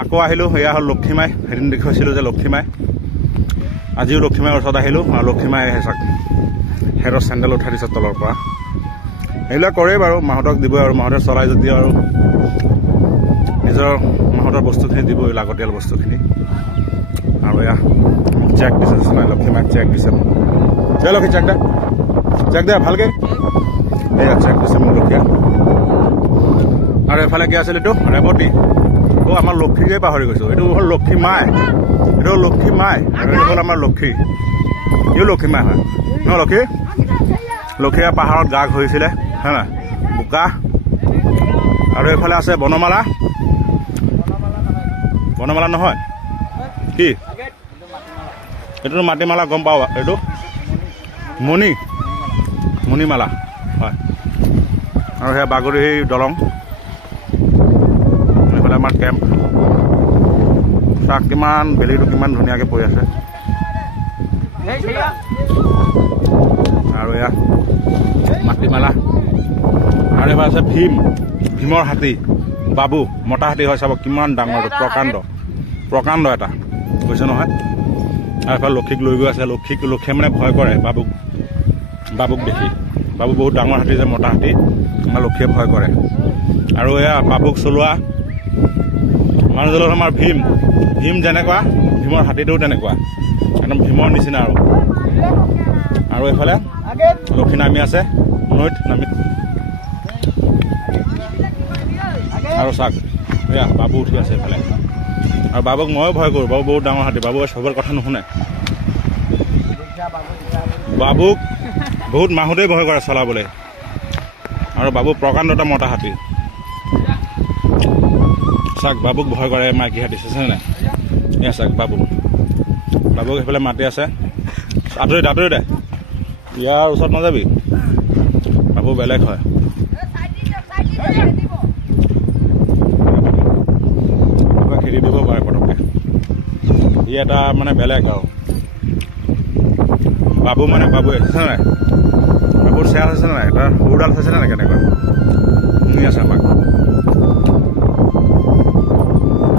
আকৌ আহিলোঁ এয়া হ'ল লক্ষীমাই এদিন দেখুৱাইছিলোঁ যে লক্ষীমাই আজিও লক্ষীমাইৰ ওচৰত আহিলোঁ আৰু লক্ষীমাই চাওক হেডৰ চেণ্ডেল উঠাই দিছে তলৰ পৰা এইবিলাক কৰেই বাৰু মাহঁতক দিবই আৰু মাহঁতে চলাই যদি আৰু নিজৰ মাহঁতৰ বস্তুখিনি দিবই লাগতিয়াল বস্তুখিনি আৰু এয়া মোক চেক দিছে চলাই লক্ষীমাইক চেক দিছে মোক লক্ষী চেক দে ভালকৈ এয়া চেক দিছে মোক লক্ষীয়া আৰু এফালে কি আছিল এইটো ৰেৱতী আমাৰ লক্ষীকে পাহৰি গৈছোঁ এইটো হ'ল লক্ষী মাই এইটো হ'ল লক্ষী মাই আৰু এইটো হ'ল আমাৰ লক্ষী ইও লক্ষী মাই হয় ন লক্ষীয়ে পাহাৰত গা ঘঁহিছিলে হয় নাই বোকা আৰু এইফালে আছে বনমালা নহয় কি এইটোতো মাটিমালা গম পাওঁ এইটো মণিমালা হয় আৰু সেয়া বাগৰি দলং এইফালে আমাৰ কেম্প চাওক কিমান বেলিটো কিমান ধুনীয়াকৈ পৰি আছে আৰু এয়া মাটিমালা আৰু এবাৰ আছে ভীমৰ হাতী বাবু মতা হাতী হয় চাব কিমান ডাঙৰ প্ৰকাণ্ড এটা কৈছে নহয় আৰু এফালে লক্ষীক লৈ গৈ আছে লক্ষীয়ে মানে ভয় কৰে বাবুক দেখি বাবু বহুত ডাঙৰ হাতী যে মতা হাতী আমাৰ লক্ষীয়ে ভয় কৰে আৰু এয়া বাবুক চলোৱা মানুহজনৰ আমাৰ ভীম যেনেকুৱা ভীমৰ হাতীটোও তেনেকুৱা একদম ভীমৰ নিচিনা আৰু এইফালে লক্ষী নামি আছে নৈত নামি আৰু চাওক এয়া বাবু উঠি আছে এইফালে আৰু বাবুক ময়ো ভয় কৰোঁ বাবু বহুত ডাঙৰ হাতী বাবুৱে চবৰে কথা নুশুনে বাবুক বহুত মাহঁতেই ভয় কৰে চলাবলৈ আৰু বাবু প্ৰকাণ্ডতা মতা হাতী চাওক বাবুক ভয় কৰে মাইকী হাতী চাইছে নাই এয়া চাওক বাবুক সেইফালে মাতি আছে আঁতৰি দে ইয়াৰ ওচৰত নাযাবি বাবু বেলেগ হয় খেদি দিব পাৰে পটককৈ ই এটা মানে বেলেগ আৰু বাবুৱে চাইছে নাই বাবুৰ চেয়াৰ আছে নাই তাৰ সৰুডাল চাইছে নাই কেনেকুৱা শুনি আছে আমাক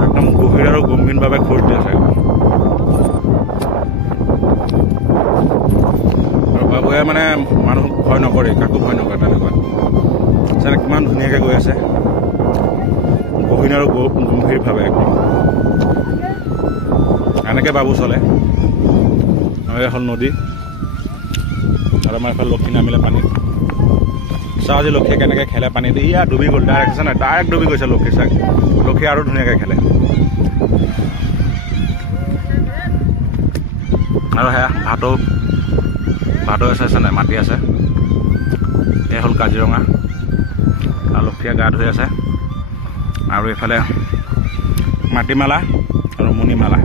একদম গভীৰ আৰু গম্ভীৰভাৱে খোজ দি আছে আৰু বাবুৱে মানে মানুহক ভয় নকৰে কাকো ভয় নকৰে তেনেকুৱা চাই কিমান ধুনীয়াকৈ গৈ আছে গহীন আৰু গম্ভীৰভাৱে একদম এনেকৈ বাবু চলে আৰু এয়া হ'ল নদী আৰু আমাৰ এইফালে লক্ষী নামিলে পানীত চাওঁ আজি লক্ষীয়ে কেনেকৈ খেলে পানীত ইয়াত ডুবি গ'ল ডাইৰেক্ট আছে নাই ডাইৰেক্ট ডুবি গৈছে লক্ষী চাওক লক্ষী আৰু ধুনীয়াকৈ খেলে আৰু সেয়া ভাটৌ আছে নাই মাটি আছে এয়া হ'ল কাজিৰঙা আৰু লক্ষীয়ে গা ধুই আছে আৰু এইফালে মাটিমালা আৰু মণিমালা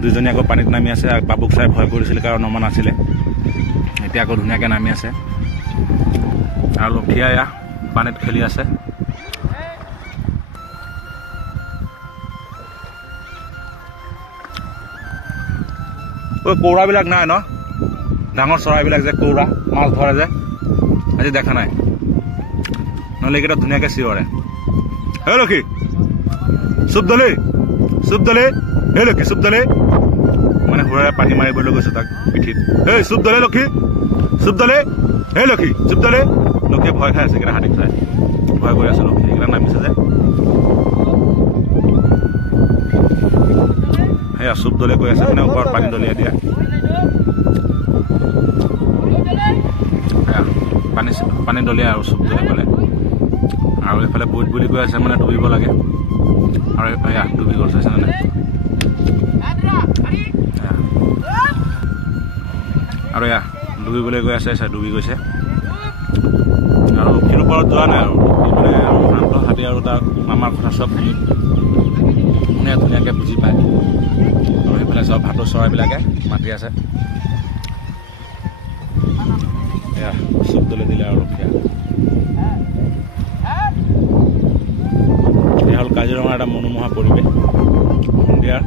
দুইজনী আকৌ পানীত নামি আছে বাবুক চাই ভয় কৰিছিলে কাৰণ নমা নাছিলে এতিয়া আকৌ ধুনীয়াকৈ নামি আছে আৰু লক্ষীয়া এয়া পানীত খেলি আছে কৌৰাবিলাক নাই ন ডাঙৰ চৰাইবিলাক যে কৌৰা মাছ ধৰে যে আজি দেখা নাই নহ'লে এইকেইটা ধুনীয়াকৈ চিঞৰে হে লক্ষী চুপ দলে হে লক্ষী চুপ দলে মানে সুৰাই পানী মাৰিবলৈ গৈছে তাক পিঠিত হে চুপ দলে লক্ষী চুপ দলে হে লক্ষী চুপ দলে লক্ষীয়ে ভয় খাই আছে এইকেইটা হাতীক চাই ভয় কৰি আছে লক্ষী এইকেইটা নামিছে যে সেয়া চুপ দলে কৈ আছে মানে ওপৰত পানী দলিয়াই দিয়া পানী দলিয়াই আৰু চুপ দলে ক'লে আৰু এইফালে বুট বুলি কৈ আছে মানে ডুবিব লাগে আৰু এয়া ডুবি গ'ল চাইছে মানে আৰু এয়া ডুবিবলৈ গৈ আছে ডুবি গৈছে আৰু লক্ষীৰ ওপৰত যোৱা নাই আৰু মানে শান্ত হাতী আৰু তাৰ আমাৰ কথা চব ধুনীয়াকৈ বুজি পায় আৰু সেইফালে চব ভাটৌ চৰাইবিলাকে মাতি আছে এয়া চুপ দলে দিলে আৰু লক্ষীয়া এয়া হ'ল কাজিৰঙাৰ এটা মনোমোহা পৰিৱেশ সন্ধিয়াৰ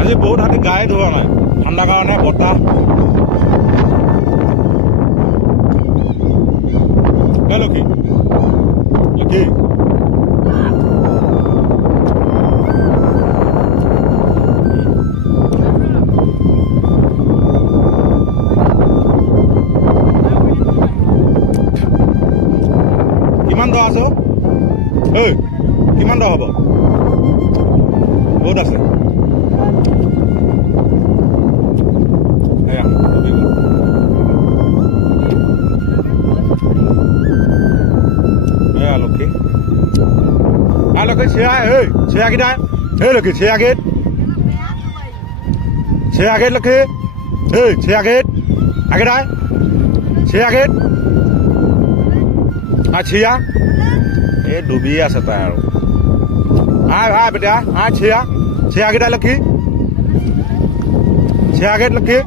আজি বহুত হাতী গায়ে ধোৱা নাই ঠাণ্ডা কাৰণে বতাহ লক্ষী লক্ষী কিমান দ আছ ঐ কিমান দ হ'ব বহুত আছে লক্ষী লক্ষী চিৰা চিৰা কেইটা লক্ষী চিৰা গেট চিৰা গেট লক্ষী চিৰা গেট আগেটাই চিৰা গেট চিৰা এই ডুবি আছে তাই আৰু ভাই বেটা চিৰা চিৰা কেইটা লক্ষী চিৰা গেট লক্ষী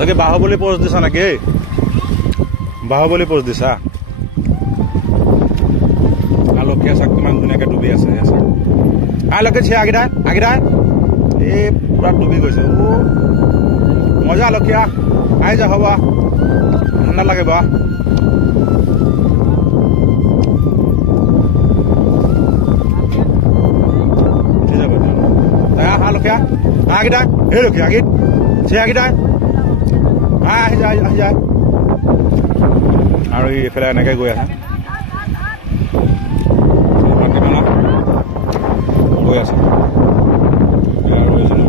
তাকে বাহুবলী পোজ দিছা নেকি বাহুবলী পোজ দিছা লক্ষীয়ে চাক কিমান ধুনীয়াকে ডুবি আছে চাক লক্ষী চিৰা আগেটাই এই পুৰা ডুবি গৈছে মজা লক্ষী আহি যা হ'ব ঠাণ্ডা লাগিব উঠি যাব লক্ষী আগেটাই এই লক্ষী আগেত চিৰা আগেটাই আহি যায় আৰু এইফালে এনেকে গৈ আছে গৈ আছে আৰু